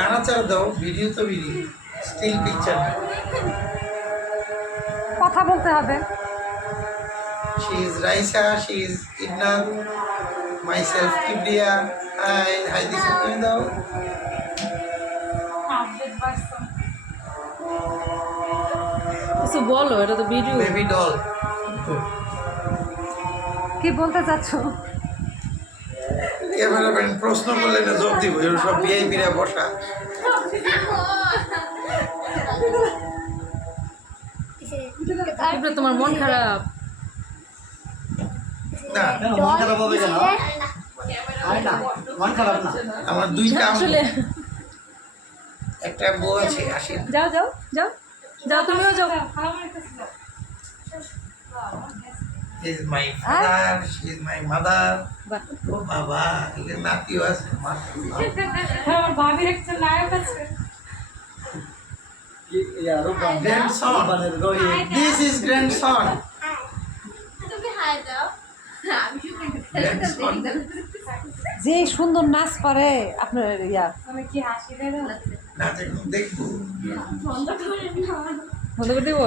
নাড়াচাড়া দাও ভিডিও তো ভিডিও স্টিল পিকচার কথা বলতে হবে। She is Raisa she is Ibnath myself Kibria hi hi this তুমি দাও কিছু বলো এটা তো ভিডিও বেবি ডল কি বলতে চাচ্ছ? ক্যামেরাম্যান প্রশ্ন করলে না জবাব দিব সব ভিআইপিরা বসা। তোমার মন খারাপ। না মন খারাপ হবে কেন? মন খারাপ না। আমার দুইটা আম্মু, আসলে একটা বউ আছে আসেন যাও যাও যাও। যাও তুমিও যাও। Is my father she is my mother ও বাবা এখানে নাতিও আছে মাশাআল্লাহ। আমার ভাবির একটা নায়ক আছে। Grandson. This is grandson. Grandson. যে সুন্দর নাচ পারে আপনার ইয়া। কি হাসি দেখব। বন্ধ করে দিব?